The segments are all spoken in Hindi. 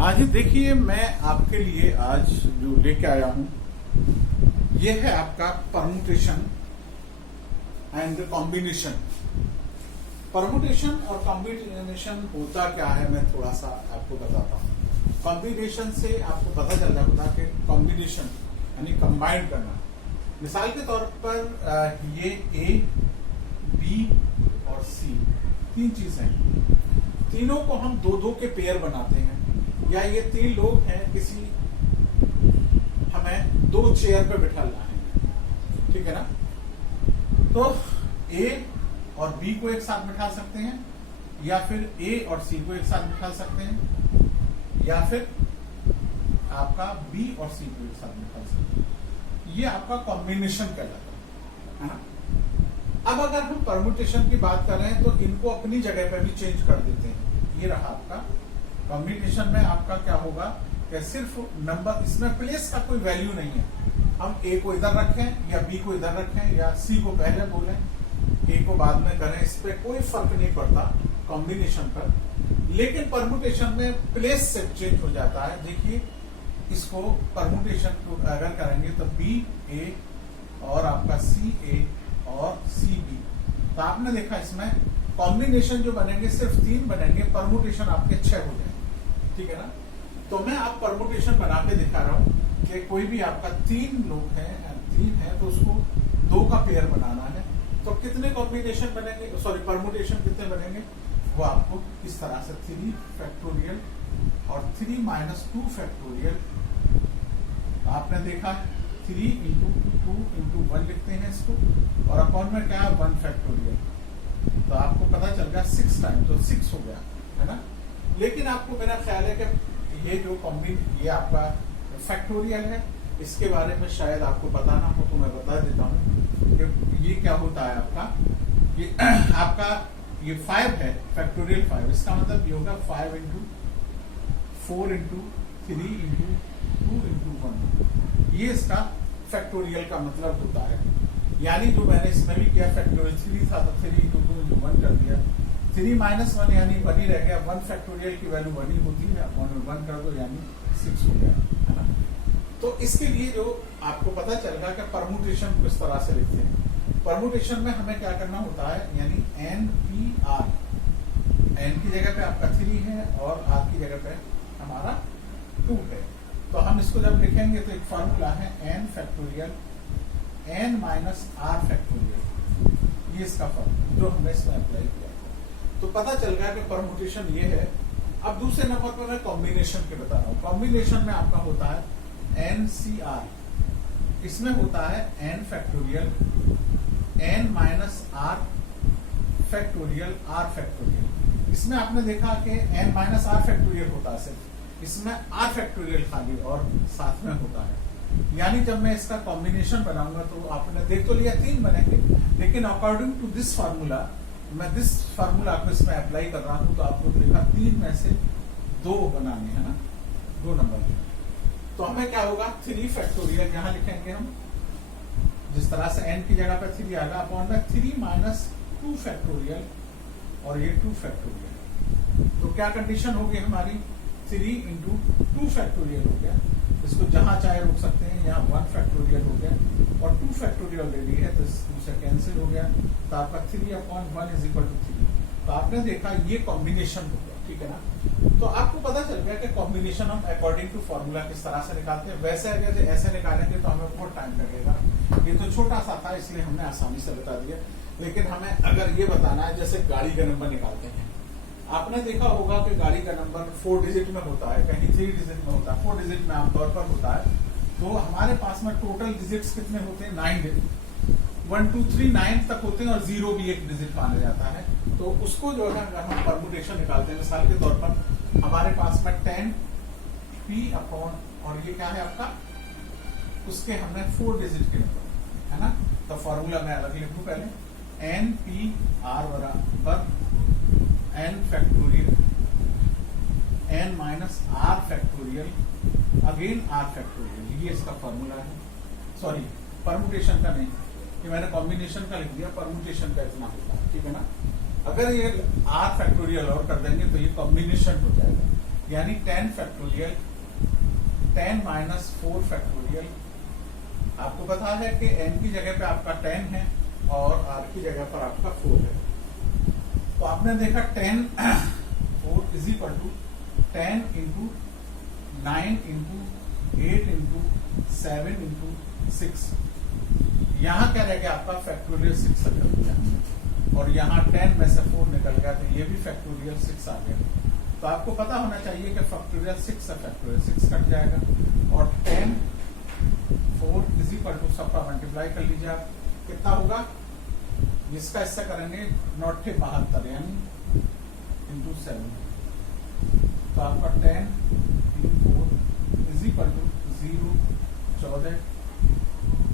आज ही देखिए, मैं आपके लिए आज जो लेके आया हूं ये है आपका परमुटेशन एंड कॉम्बिनेशन। परमुटेशन और कॉम्बिनेशन होता क्या है, मैं थोड़ा सा आपको बताता हूं। कॉम्बिनेशन से आपको पता चल जाता कि कॉम्बिनेशन यानी कंबाइन करना। मिसाल के तौर पर ये ए, बी और सी तीन चीजें हैं। तीनों को हम दो दो के पेयर बनाते हैं, या ये तीन लोग हैं, किसी हमें दो चेयर पे बिठाना है, ठीक है ना। तो ए और बी को एक साथ बिठा सकते हैं, या फिर ए और सी को एक साथ बिठा सकते हैं, या फिर आपका बी और सी को एक साथ बिठा सकते हैं। ये आपका कॉम्बिनेशन कहलाता है ना। अब अगर हम परमुटेशन की बात कर रहे हैं तो इनको अपनी जगह पे भी चेंज कर देते हैं। ये रहा आपका कॉम्बिनेशन में आपका क्या होगा कि सिर्फ नंबर, इसमें प्लेस का कोई वैल्यू नहीं है। हम ए को इधर रखें या बी को इधर रखें या सी को पहले बोलें, ए को बाद में करें, इस पे कोई फर्क नहीं पड़ता कॉम्बिनेशन पर। लेकिन परमुटेशन में प्लेस से चेंज हो जाता है। देखिए, इसको परमुटेशन को अगर करेंगे तो बी ए और आपका सी ए और सी बी, तो आपने देखा इसमें कॉम्बिनेशन जो बनेंगे सिर्फ 3 बनेंगे, परमुटेशन आपके 6 हो जाएंगे, ठीक है ना। तो मैं आप परमुटेशन बना के दिखा रहा हूं कि कोई भी आपका 3 लोग हैं, 3 है तो उसको 2 का पेयर बनाना है, तो कितने कॉम्बिनेशन बनेंगे, सॉरी परमुटेशन कितने बनेंगे, वो आपको इस तरह से 3 फैक्टोरियल और 3 माइनस 2 फैक्टोरियल। आपने देखा 3 इंटू 2 इंटू 1 लिखते हैं इसको, और अपॉन में क्या है 1 फैक्टोरियल, तो आपको पता चल गया 6 टाइम, तो 6 हो गया, है ना। लेकिन आपको मेरा ख्याल है कि ये जो ये आपका फैक्टोरियल है, इसके बारे में शायद आपको पता ना हो, तो मैं बता देता हूँ कि ये क्या होता है आपका। ये आपका ये 5 है, फैक्टोरियल 5, इसका मतलब ये होगा 5 इंटू 4 इंटू 3 इंटू 2 इंटू 1। ये इसका फैक्टोरियल का मतलब होता है। यानी जो मैंने इसमें भी किया, फैक्टोरियल 3 था तो 3 इंटू 2 इंटू 1 कर दिया। 3 माइनस 1 यानी 1 ही रह गया। 1 फैक्टोरियल की वैल्यू 1 ही होती है, 1 कर दो यानी 6 हो गया, है ना। तो इसके लिए जो आपको पता चलेगा कि परमुटेशन किस तरह से लिखते हैं। परमुटेशन में हमें क्या करना होता है, यानी एन पी आर, एन की जगह पे आपका 3 है और आर की जगह पे हमारा 2 है। तो हम इसको जब लिखेंगे तो एक फॉर्मूला है n factorial n minus are factorial, ये इसका फॉर्मूला जो हमने इसमें अप्लाई किया। तो पता चल गया कि परमुटेशन ये है। अब दूसरे नंबर पर मैं कॉम्बिनेशन के बता रहा हूँ। कॉम्बिनेशन में आपका होता है एन सी आर, इसमें होता है n factorial n minus are factorial r factorial. इसमें आपने देखा कि एन माइनस आर फैक्टोरियल होता है सिर्फ, इसमें आर फैक्टोरियल खाली और साथ में होता है। यानी जब मैं इसका कॉम्बिनेशन बनाऊंगा तो आपने देख तो लिया 3 बनेंगे, लेकिन अकॉर्डिंग टू दिस फार्मूला, मैं दिस फार्मूला को इसमें अप्लाई कर रहा हूं, तो आपको देखा 3 में से 2 बनाने हैं ना, 2 नंबर के। तो हमें क्या होगा 3 फैक्टोरियल यहां लिखेंगे हम, जिस तरह से n की जगह पे 3 आएगा, अपॉन में 3 माइनस 2 फैक्टोरियल और ये 2 फैक्टोरियल। तो क्या कंडीशन होगी हमारी, 3 इंटू 2 फैक्टोरियल हो गया, इसको जहां चाहे रोक सकते हैं, यहाँ 1 फैक्टोरियल हो गया और 2 फैक्टोरियल ऑलरेडी है तो इससे कैंसिल हो गया, तो आपका 3 अपॉन 1 इज इक्वल टू 3। तो आपने देखा ये कॉम्बिनेशन हो गया, ठीक है ना। तो आपको पता चल गया कि कॉम्बिनेशन हम अकॉर्डिंग टू फॉर्मूला किस तरह से निकालते हैं। वैसे अगर ऐसे निकालेंगे तो हमें बहुत टाइम लगेगा, ये तो छोटा सा था इसलिए हमने आसानी से बता दिया। लेकिन हमें अगर ये बताना है, जैसे गाड़ी का नंबर निकालते हैं, आपने देखा होगा कि गाड़ी का नंबर 4 डिजिट में होता है, कहीं 3 डिजिट में होता है, 4 डिजिट में आमतौर पर होता है। तो हमारे पास में टोटल डिजिट्स कितने होते हैं, 9 डिजिट, 1 2 3 9 तक होते हैं और 0 भी एक डिजिट माना जाता है। तो उसको जो है अगर हम परमुटेशन निकालते हैं, मिसाल के तौर पर हमारे पास में 10 पी अपॉन, और ये क्या है आपका, उसके हमने 4 डिजिट के नंबर, है ना। तो फॉर्मूला मैं अलग लिखूं पहले, एन पी आर बराबर n factorial n minus are factorial again r factorial, ये इसका फॉर्मूला है। सॉरी, परमुटेशन का नहीं, ये मैंने कॉम्बिनेशन का लिख दिया, परमुटेशन का इतना होता है, ठीक है ना। अगर ये आर फैक्टोरियल और कर देंगे तो ये कॉम्बिनेशन हो जाएगा। यानी 10 फैक्टोरियल 10 माइनस 4 फैक्टोरियल। आपको पता है कि n की जगह पे आपका 10 है और r की जगह पर आपका 4 है। तो आपने देखा 10 4 is equal to 10 into 9 into 8 into 7 into 6। यहाँ क्या रह गया आपका फैक्टोरियल 6 निकल गया और यहाँ 10 में से 4 निकल गया, तो ये भी फैक्टोरियल 6 आ गया। तो आपको पता होना चाहिए कि फैक्टोरियल 6 से फैक्टोरियल 6 कट जाएगा और 10 4 इज इक्वल टू सबका मल्टीप्लाई कर लीजिए आप, कितना होगा, इसका इससे करेंगे 972 यानी इंटू 7, तो आपका 10 इंटू 4 इज इक्वल टू 0 14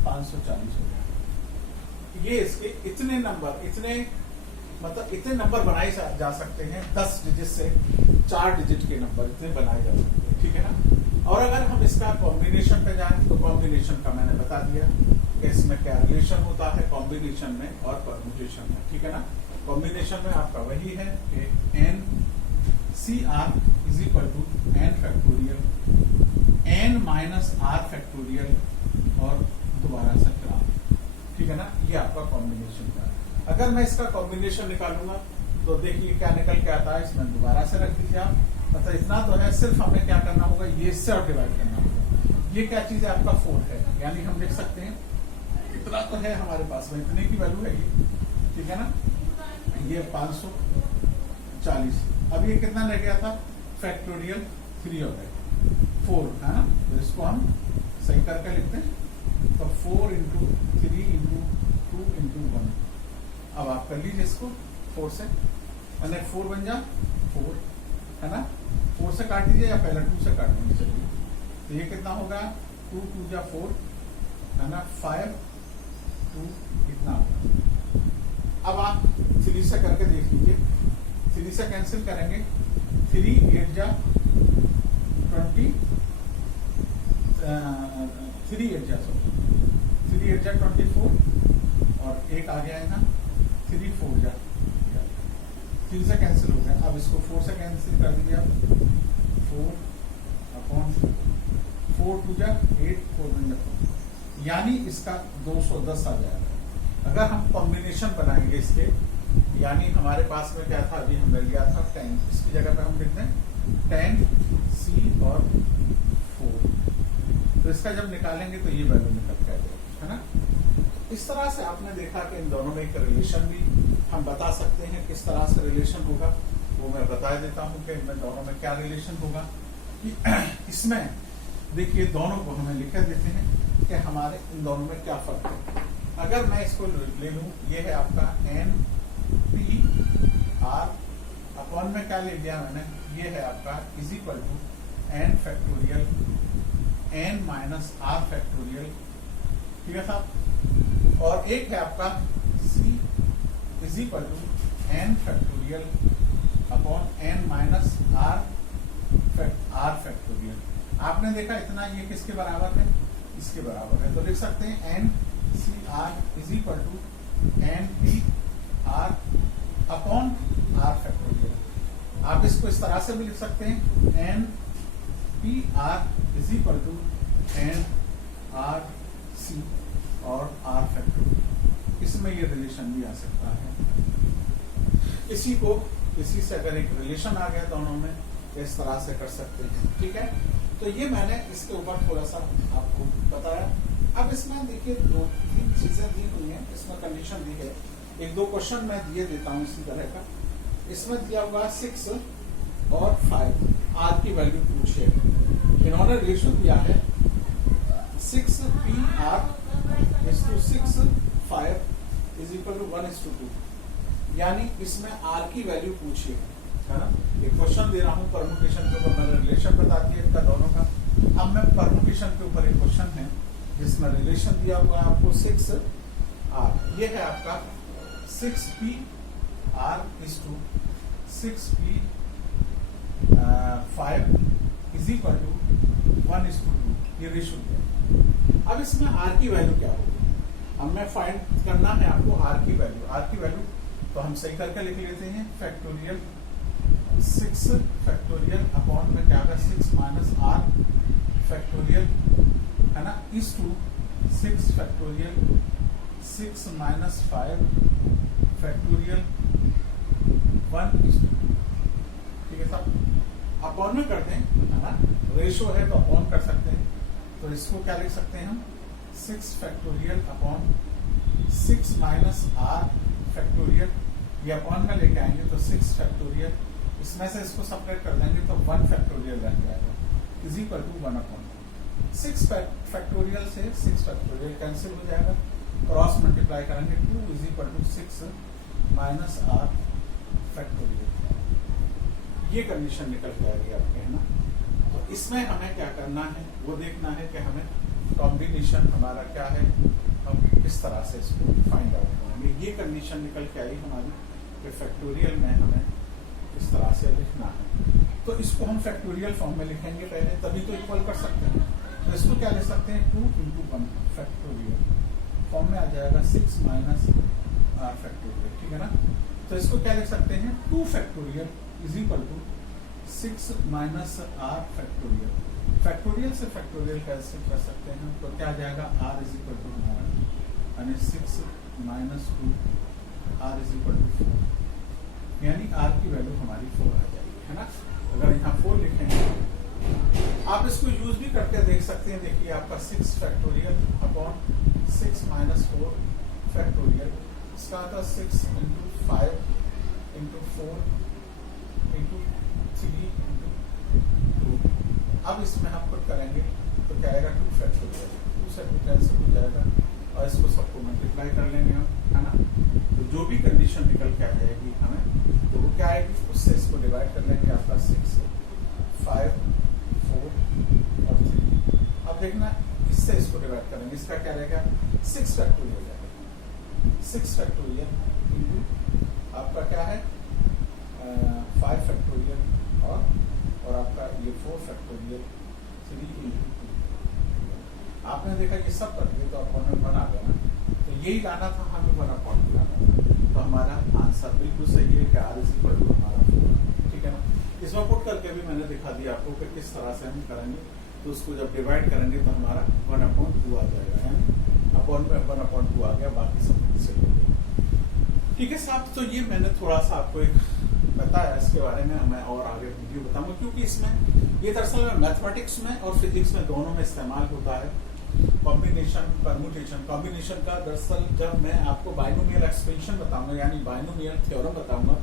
540 हो गया। ये इसके इतने नंबर, इतने नंबर बनाए जा सकते हैं 10 डिजिट से 4 डिजिट के नंबर इतने बनाए जा सकते हैं, ठीक है ना। और अगर हम इसका कॉम्बिनेशन पे जाएं तो कॉम्बिनेशन का मैंने बता दिया कि इसमें क्या रिलेशन होता है कॉम्बिनेशन में और परम्यूटेशन में, ठीक है ना। कॉम्बिनेशन में आपका वही है कि n CR is equal to n factorial n minus r factorial और दोबारा से फिर r, ठीक है ना। ये आपका कॉम्बिनेशन का है। अगर मैं इसका कॉम्बिनेशन निकालूंगा तो देखिए क्या निकल के आता है, इसमें दोबारा से रख दीजिए आप, मतलब इतना तो है, सिर्फ हमें क्या करना होगा, ये इससे और डिवाइड करना होगा। ये क्या चीज है आपका 4 है, यानी हम लिख सकते हैं इतना तो है हमारे पास में, इतने की वैल्यू है ये, ठीक है ना। ये 540, अब ये कितना रह गया था, फैक्टोरियल 3 हो गए 4 है ना, तो इसको हम सही करके लिखते हैं, तो 4 इंटू 3 इंटू 2 इंटू 1। अब आप कर लीजिए इसको 4 से, मैंने 4 बन जा 4 है ना, 4 से काट दीजिए या पहले 2 से काट दीजिए, चलिए। तो ये कितना होगा 2 2 जा 4 है ना, 5 2 इतना होगा। अब आप 3 से करके देख लीजिए, 3 से कैंसिल करेंगे, 3 8 जा 20 3 8 जा 24 और एक आ गया है ना 3 4 जा 3 से कैंसिल हो गया। अब इसको 4 से कैंसिल कर दीजिए आप, 4 अपॉन 4 2 जा 8 4 1 जा 4, यानी इसका 210 आ जाएगा। अगर हम कॉम्बिनेशन बनाएंगे इसके, यानी हमारे पास में क्या था, अभी हमने लिया था 10, इसकी जगह पे हम लिखते हैं 10 C और 4, तो इसका जब निकालेंगे तो ये वैल्यू निकल के आ जाएगी, है ना। इस तरह से आपने देखा कि इन दोनों में एक रिलेशन भी हम बता सकते हैं। किस तरह से रिलेशन होगा वो मैं बता देता हूं कि इनमें दोनों में क्या रिलेशन होगा। कि इसमें देखिए दोनों को हमें लिख देते हैं कि हमारे इन दोनों में क्या फर्क है। अगर मैं इसको ले लूं, ये है आपका n p r अपॉन में क्या ले लिया मैंने, ये है आपका is equal to n factorial n minus r factorial, ठीक है साहब। और एक है आपका c is equal to n factorial upon n minus r factorial. आपने देखा इतना, ये किसके बराबर है, इसके बराबर है, तो लिख सकते हैं n c r is equal to n p r upon r factorial. आप इसको इस तरह से भी लिख सकते हैं n p r is equal to n r c और r फैक्टोरियल। इसमें ये रिलेशन भी आ सकता है। इसी से अगर एक रिलेशन आ गया दोनों में, इस तरह से कर सकते हैं, ठीक है। तो ये मैंने इसके ऊपर थोड़ा सा आपको बताया। अब इसमें देखिए 2-3 चीजें दी हुई हैं, इसमें कंडीशन दी है। 1-2 क्वेश्चन मैं दिए देता हूँ इसी तरह का। इसमें दिया हुआ 6 और 5, r की वैल्यू पूछिए। इन्होंने रिलेशन दिया है 6 p r is to 6 5 is equal to 1:2, यानी इसमें r की वैल्यू पूछिए, है ना। एक क्वेश्चन दे रहा हूँ परमुटेशन के ऊपर, मैंने रिलेशन बता दिया इनका दोनों का। अब मैं परमुटेशन के ऊपर एक क्वेश्चन है जिसमें रिलेशन दिया हुआ है आपको 6 r, ये है आपका 6p r is to 6p 5 is equal to 1:2, ये रेशियो दिया। अब इसमें r की वैल्यू क्या होगी, हमें फाइंड करना है आपको r की वैल्यू। तो हम सही करके लिख लेते हैं फैक्टोरियल 6 फैक्टोरियल अपॉन में क्या क्या होगा 6 माइनस आर फैक्टोरियल है ना is to 6 factorial 6 minus 5 factorial 1 is to 2। ठीक है साहब, अपॉन में करते हैं है ना, रेशो है तो अपॉन कर सकते हैं। तो इसको क्या लिख सकते हैं हम 6 factorial upon 6 minus are factorial, ये अपॉन में लेके आएंगे तो 6 फैक्टोरियल, इसमें से इसको सेपरेट कर देंगे तो 1 फैक्टोरियल रह जाएगा is equal to 1 upon 6 factorial से 6 फैक्टोरियल कैंसिल हो जाएगा, क्रॉस मल्टीप्लाई करेंगे 2 is equal to 6 minus are factorial. ये कंडीशन निकल के आएगी आपके है ना। तो इसमें हमें क्या करना है वो देखना है कि हमें कॉम्बिनेशन हमारा क्या है, हम किस तरह से इसको फाइंड आउट करेंगे। ये कंडीशन निकल के आई हमारी कि फैक्टोरियल में हमें इस तरह से लिखना है। तो इसको हम फैक्टोरियल फॉर्म में लिखेंगे पहले, तभी तो इक्वल कर सकते हैं। तो इसको क्या लिख सकते हैं 2 into 1 फैक्टोरियल फॉर्म में आ जाएगा 6 माइनस आर फैक्टोरियल। ठीक है ना। तो इसको क्या लिख सकते हैं 2 factorial is equal to 6 minus are factorial. Factorial से फैक्टोरियल कैंसिल कर सकते हैं तो क्या आ जाएगा आर इज इक्वल टू हमारा यानी 6 minus 2 R is equal to 4, यानी आर की वैल्यू हमारी 4 आ जाएगी है ना। अगर यहाँ 4 लिखेंगे आप इसको यूज भी करके देख सकते हैं। देखिए आपका 6 फैक्टोरियल अपॉन 6 माइनस 4 फैक्टोरियल, इसका आता 6 इंटू 5 इंटू 4 इंटू 3 इंटू 2। अब इसमें हम पुट करेंगे तो क्या आएगा 2 फैक्टोरियल, 2 से 2 कैंसिल हो जाएगा और इसको सबको मल्टीप्लाई कर लेंगे हम है ना। तो जो भी कंडीशन निकल के आ जाएगी हमें तो वो क्या आएगी, उससे इसको डिवाइड कर लेंगे आपका 6 5 4 और 3। अब देखना इससे इसको डिवाइड करेंगे, इसका क्या रहेगा 6 फैक्टोरियल हो जाएगा। 6 फैक्टोरियल इंटू आपका क्या है 5 फैक्टोरियल और आपका ये 4 फैक्टोरियल 3 इंटू 2। आपने देखा ये सब कर दिए तो अपॉन बना गया ना। तो यही लाना था हमें 1 अपॉन लाना था। तो हमारा आंसर बिल्कुल सही है कि आर इज इक्वल टू हमारा 4। ठीक है ना। इसमें पुट करके भी मैंने दिखा दिया आपको कि किस तरह से हम करेंगे। तो उसको जब डिवाइड करेंगे तो हमारा 1 अपॉन 2 आ जाएगा, यानी अपॉन में 1 अपॉन 2 आ गया, बाकी सब से हो गया। ठीक है साहब। तो ये मैंने थोड़ा सा आपको एक बताया, इसके बारे में मैं और आगे वीडियो बताऊंगा क्योंकि इसमें ये दरअसल मैथमेटिक्स में और फिजिक्स में दोनों में इस्तेमाल होता है। कॉम्बिनेशन परमुटेशन, कॉम्बिनेशन का दरअसल जब मैं आपको बाइनोमियल एक्सपेंशन बताऊंगा यानी बाइनोमियल थ्योरम बताऊंगा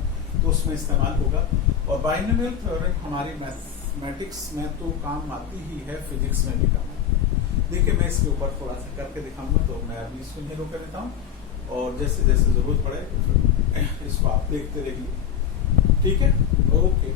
तो उसमें इस्तेमाल होगा। और बाइनोमियल थ्योरम हमारी मैथमेटिक्स में तो काम आती ही है, फिजिक्स में भी काम आती है। देखिए मैं इसके ऊपर थोड़ा सा करके दिखाऊंगा, तो मैं अभी इसको नहीं रोक देता हूँ और जैसे जैसे जरूरत पड़े तो इसको आप देखते रहिए। ठीक है, ओके।